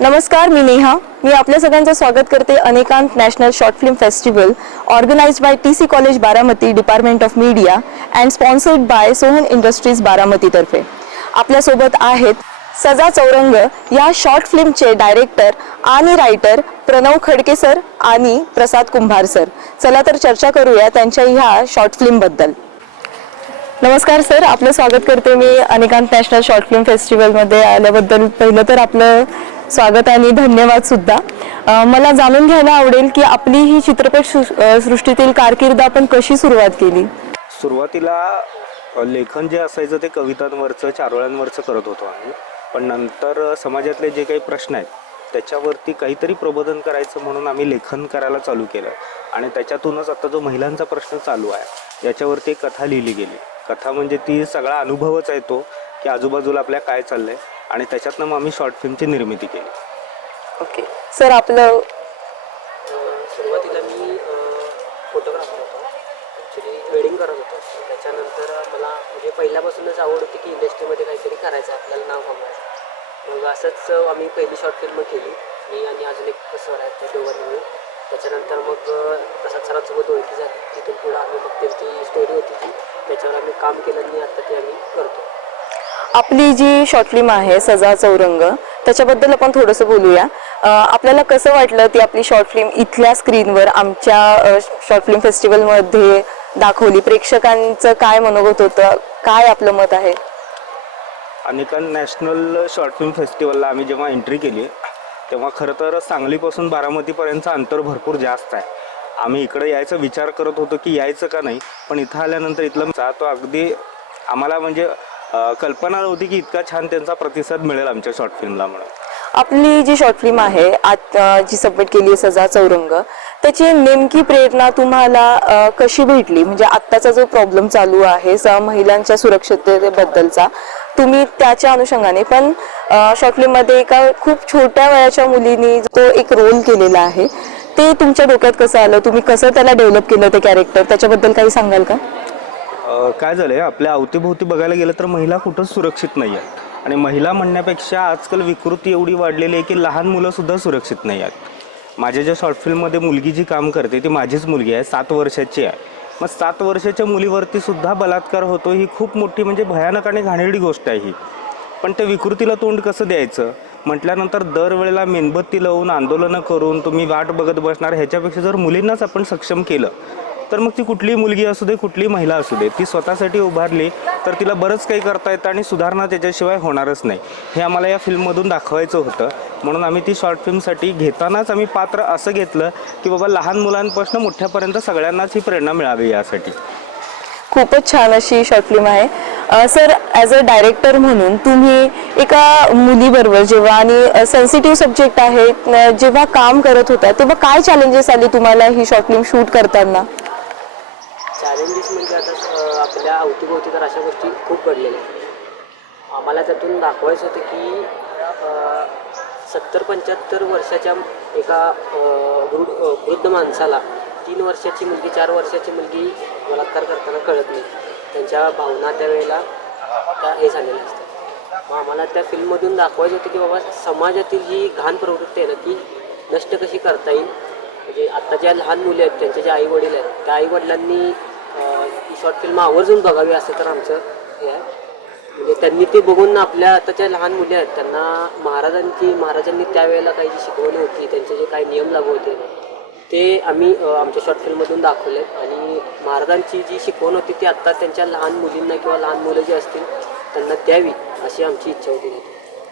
नमस्कार, मी नेहा. मी आपल्या सगळ्यांचं स्वागत करते Anekant national short film festival organized by TC college Baramati department of media and sponsored by Sohan industries Baramati तर्फे. आपल्यासोबत आहेत सजा चौरंग या शॉर्ट फिल्मचे डायरेक्टर आणि रायटर प्रणव खडके सर आणि प्रसाद कुंभार सर. चला तर चर्चा करूया त्यांच्या ह्या शॉर्ट फिल्म बद्दल. नमस्कार सर, आपलं स्वागत करते मी अनेकांत नॅशनल शॉर्ट फिल्म फेस्टिवलमध्ये आल्याबद्दल. पहिलं तर आपलं स्वागत आणि धन्यवाद सुद्धा. मला जाणून घ्यायला आवडेल की आपली ही चित्रपट सृष्टीतील कारकीर्द आपण कशी सुरुवात केली. सुरुवातीला लेखन जे असायचं ते कवितांवरचं, चारोळ्यांवरचं करत होतो आम्ही. पण नंतर समाजातले जे काही प्रश्न आहेत त्याच्यावरती काहीतरी प्रबोधन करायचं म्हणून आम्ही लेखन करायला चालू केलं. आणि त्याच्यातूनच आता जो महिलांचा प्रश्न चालू आहे याच्यावरती एक कथा लिहिली गेली. कथा म्हणजे ती सगळा अनुभवच आहे तो, की आजूबाजूला आपल्या काय चाललं आहे, आणि त्याच्यातनं मग आम्ही शॉर्ट फिल्मची निर्मिती केली. ओके सर, आपलं सुरुवातीला मी फोटोग्राफर होतो. ॲक्च्युली वेडिंग करत होतो. त्याच्यानंतर मला म्हणजे पहिल्यापासूनच आवड होती की इंडस्ट्रीमध्ये काहीतरी करायचं, आपल्याला नाव कमवायचं. मग असंच आम्ही पहिली शॉर्ट फिल्म केली, मी आणि अजून एक सर आहेत त्या दोघांनी मिळून. त्याच्यानंतर मग प्रसाद सरांसोबत ओळखी झाली. तिथून पुढं आम्ही मग त्यांची स्टोरी होती ती त्याच्यावर आम्ही काम केलं आणि आता ते आम्ही करतो. आपली जी शॉर्ट फिल्म आहे सजा चौरंग, त्याच्याबद्दल आपण थोडंसं बोलूया. आपल्याला कसं वाटलं ती आपली शॉर्ट फिल्म इथल्या स्क्रीनवर आमच्या शॉर्ट फिल्म फेस्टिवलमध्ये दाखवली? प्रेक्षकांचं काय मनोगत होतं, काय आपलं मत आहे? अनेकांत नॅशनल शॉर्ट फिल्म फेस्टिवलला आम्ही जेव्हा एंट्री केली तेव्हा खरं तर सांगलीपासून बारामतीपर्यंतचं अंतर भरपूर जास्त आहे. आम्ही इकडे यायचा विचार करत होतो की यायचं का नाही, पण इथं आल्यानंतर इथलं तो अगदी आम्हाला म्हणजे कल्पना नव्हती की इतका छान त्यांचा प्रतिसाद मिळेल आमच्या शॉर्ट फिल्मला म्हणून. आपली जी शॉर्ट फिल्म आहे आज जी सबमिट केली आहे सजा चौरंग, त्याची नेमकी प्रेरणा तुम्हाला कशी भेटली? म्हणजे आत्ताचा जो प्रॉब्लेम चालू आहे महिलांच्या सुरक्षिततेबद्दलचा, तुम्ही त्याच्या अनुषंगाने पण शॉर्ट फिल्ममध्ये एका खूप छोट्या वयाच्या मुलीने जो एक रोल केलेला आहे, ते तुमच्या डोक्यात कसं आलं? तुम्ही कसं त्याला डेव्हलप केलं ते कॅरेक्टर, त्याच्याबद्दल काही सांगाल का? काय झालं आहे, आपल्या अवतीभोवती बघायला गेलं तर महिला कुठंच सुरक्षित नाही आहेत. आणि महिला म्हणण्यापेक्षा आजकाल विकृती एवढी वाढलेली आहे की लहान मुलंसुद्धा सुरक्षित नाही आहेत. माझ्या ज्या शॉर्ट फिल्ममध्ये मुलगी जी काम करते ती माझीच मुलगी आहे, 7 वर्षाची आहे. मग 7 वर्षाच्या मुलीवरती सुद्धा बलात्कार होतो, ही खूप मोठी म्हणजे भयानक आणि घाणेरडी गोष्ट आहे ही. पण त्या विकृतीला तोंड कसं द्यायचं म्हटल्यानंतर दरवेळेला मेणबत्ती लावून आंदोलनं करून तुम्ही वाट बघत बसणार, ह्याच्यापेक्षा जर मुलींनाच आपण सक्षम केलं तर मग ती कुठलीही मुलगी असू दे, कुठलीही महिला असू दे, ती स्वतःसाठी उभारली तर तिला बरंच काही करता येतं आणि सुधारणा त्याच्याशिवाय होणारच नाही. हे आम्हाला या फिल्ममधून दाखवायचं होतं. म्हणून आम्ही ती शॉर्ट फिल्मसाठी घेतानाच आम्ही पात्र असं घेतलं की बाबा लहान मुलांपासून मोठ्यापर्यंत सगळ्यांनाच ही प्रेरणा मिळावी यासाठी. खूपच छान अशी शॉर्ट फिल्म आहे. सर, ॲज अ डायरेक्टर म्हणून तुम्ही एका मुलीबरोबर जेव्हा आणि सेन्सिटिव्ह सब्जेक्ट आहे जेव्हा काम करत होता तेव्हा काय चॅलेंजेस आले तुम्हाला ही शॉर्ट फिल्म शूट करताना? चॅलेंजेस म्हणजे आता आपल्या अवतीभोवती तर अशा गोष्टी खूप घडलेल्या आहेत. आम्हाला त्यातून दाखवायचं होतं की 70-75 वर्षाच्या एका वृद्ध माणसाला 3 वर्षाची मुलगी, 4 वर्षाची मुलगी बलात्कार करताना कळत नाही. त्यांच्या भावना त्यावेळेला त्या हे झालेल्या असतात. मग आम्हाला त्या फिल्ममधून दाखवायचं होतं की बाबा समाजातील जी घाण प्रवृत्ती आहे ना ती नष्ट कशी करता येईल. म्हणजे आत्ता ज्या लहान मुली आहेत त्यांचे जे आईवडील आहेत त्या आईवडिलांनी ही शॉर्ट फिल्म आवर्जून बघावी असं तर आमचं हे आहे. म्हणजे त्यांनी ते बघून आपल्या आताच्या लहान मुली आहेत त्यांना महाराजांनी त्यावेळेला काही जी शिकवणी होती, त्यांचे जे काही नियम लागू होते ते आम्ही आमच्या शॉर्ट फिल्ममधून दाखवले. आणि महाराजांची जी शिकवण होती ती आत्ता त्यांच्या लहान मुलींना किंवा लहान मुलं जी असतील त्यांना द्यावी अशी आमची इच्छा होती.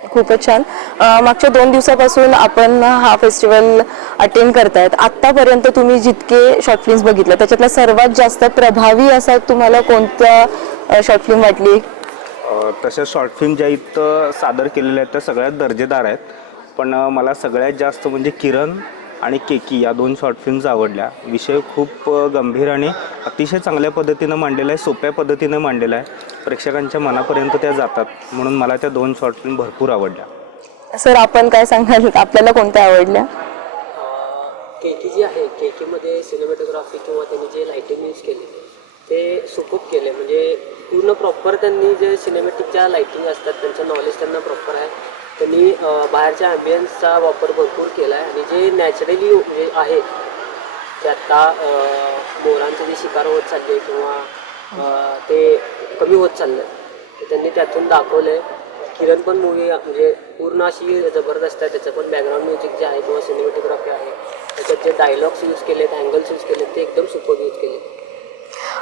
खूपच छान. मागच्या 2 दिवसापासून आपण हा फेस्टिवल अटेंड करतायत. आत्तापर्यंत तुम्ही जितके शॉर्ट फिल्म्स बघितल्या त्याच्यातला सर्वात जास्त प्रभावी असा तुम्हाला कोणत्या शॉर्ट फिल्म वाटली? तशा शॉर्ट फिल्म ज्या इथं सादर केलेल्या आहेत त्या सगळ्यात दर्जेदार आहेत. पण मला सगळ्यात जास्त म्हणजे किरण आणि केकी या 2 शॉर्ट फिल्म्स आवडल्या. विषय खूप गंभीर आणि अतिशय चांगल्या पद्धतीनं मांडलेला आहे, सोप्या पद्धतीनं मांडलेला आहे. प्रेक्षकांच्या मनापर्यंत त्या जातात, म्हणून मला त्या 2 शॉर्ट फिल्म भरपूर आवडल्या. सर, आपण काय सांगाल, आपल्याला कोणत्या आवडल्या? केकी जी आहे, केकीमध्ये सिनेमॅटोग्राफी किंवा त्यांनी जे लाईटिंग यूज केली ते सुपअप केले. म्हणजे पूर्ण प्रॉपर त्यांनी जे सिनेमॅटिक ज्या लाईटिंग असतात त्यांचं नॉलेज त्यांना प्रॉपर आहे. त्यांनी बाहेरच्या ॲम्बियन्सचा वापर भरपूर केला आहे आणि जे नॅचरली म्हणजे आहे ते आत्ता मोरांचं जे शिकार होत चालले किंवा ते कमी होत चाललं ते त्यांनी त्यातून दाखवलं आहे. किरण पण मूवी म्हणजे पूर्ण अशी जबरदस्त आहे. त्याचं पण बॅकग्राऊंड म्युझिक जे आहे किंवा सिनेमॅटोग्राफी आहे त्याच्यात जे डायलॉग्स यूज केलेत, अँगल्स यूज केलेत ते एकदम सुपर यूज केले.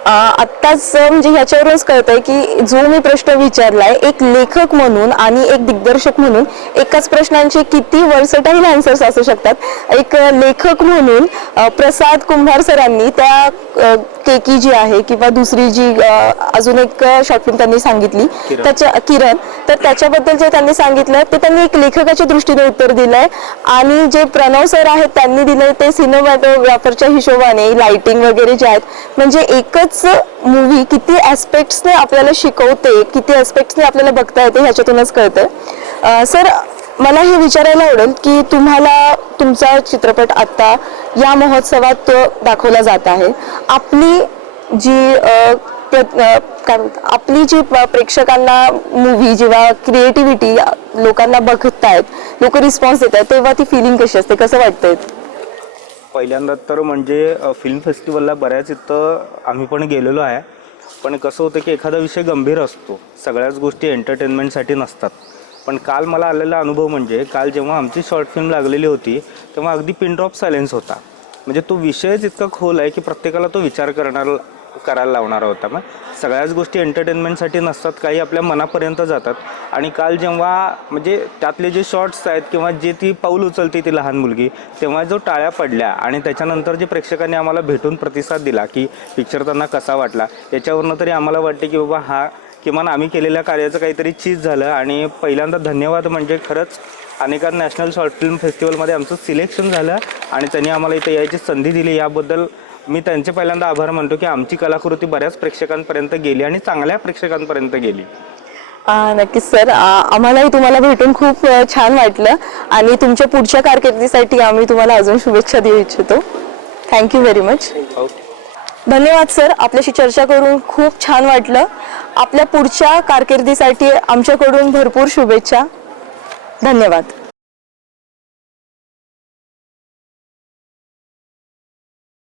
आत्ताच म्हणजे ह्याच्यावरूनच कळतंय की जो मी प्रश्न विचारलाय एक लेखक म्हणून आणि एक दिग्दर्शक म्हणून एकाच प्रश्नांचे किती वर्सटाईल आन्सर्स असू शकतात. एक लेखक म्हणून प्रसाद कुंभार सरांनी त्या केकी जी आहे किंवा दुसरी जी अजून एक शॉर्ट फिल्म त्यांनी सांगितली त्याच्या किरण, तर त्याच्याबद्दल जे त्यांनी सांगितलं ते त्यांनी एक लेखकाच्या दृष्टीने उत्तर दिलंय. आणि जे प्रणव सर आहेत त्यांनी दिलंय ते सिनेमॅटोग्राफरच्या हिशोबाने लाइटिंग वगैरे जे आहेत. म्हणजे एकच मूवी किती ऍस्पेक्ट्सने आपल्याला शिकवते, किती ऍस्पेक्ट्सने आपल्याला बघता येते ह्याच्यातूनच कळतं. सर मला हे विचारायला आवडेल की तुम्हाला तुमचा चित्रपट आता या महोत्सवात दाखवला जात आहे. आपली जी आपली जी प्रेक्षकांना मूवी जेव्हा क्रिएटिव्हिटी लोकांना बघतायत, लोक रिस्पॉन्स देत आहेत, तेव्हा ती फिलिंग कशी असते, कसं वाटतंय? पहिल्यांदा तर म्हणजे फिल्म फेस्टिवलला बऱ्याच इथं आम्ही पण गेलेलो आहे. पण कसं होतं की एखादा विषय गंभीर असतो, सगळ्याच गोष्टी एंटरटेनमेंटसाठी नसतात. पण काल मला आलेला अनुभव म्हणजे काल जेव्हा आमची शॉर्ट फिल्म लागलेली होती तेव्हा अगदी पिन ड्रॉप सायलेन्स होता. म्हणजे तो विषयच इतका खोल आहे की प्रत्येकाला तो विचार करायला लावणारा होता. मग सगळ्याच गोष्टी एंटरटेनमेंटसाठी नसतात, काही आपल्या मनापर्यंत जातात. आणि काल जेव्हा म्हणजे त्यातले जे शॉर्ट्स आहेत किंवा जे ती पाऊल उचलते ती लहान मुलगी, तेव्हा जो टाळ्या पडल्या आणि त्याच्यानंतर जे प्रेक्षकांनी आम्हाला भेटून प्रतिसाद दिला की पिक्चर त्यांना कसा वाटला, याच्यावरनं तरी आम्हाला वाटते की बाबा हा किमान आम्ही केलेल्या कार्याचं काहीतरी चीज झालं. आणि पहिल्यांदा धन्यवाद म्हणजे खरंच अनेकांत नॅशनल शॉर्ट फिल्म फेस्टिवलमध्ये आमचं सिलेक्शन झालं आणि त्यांनी आम्हाला इथे यायची संधी दिली. याबद्दल मी त्यांचे पहिल्यांदा आभार मानतो की आमची कलाकृती बऱ्याच प्रेक्षकांपर्यंत गेली आणि चांगल्या प्रेक्षकांपर्यंत गेली. नक्कीच सर, आम्हालाही तुम्हाला भेटून खूप छान वाटलं आणि तुमच्या पुढच्या कारकिर्दीसाठी आम्ही तुम्हाला अजून शुभेच्छा देऊ इच्छितो. Thank you very much. धन्यवाद सर, आपल्याशी चर्चा करून खूप छान वाटलं. आपल्या पुढच्या कारकिर्दीसाठी आमच्याकडून भरपूर शुभेच्छा. धन्यवाद.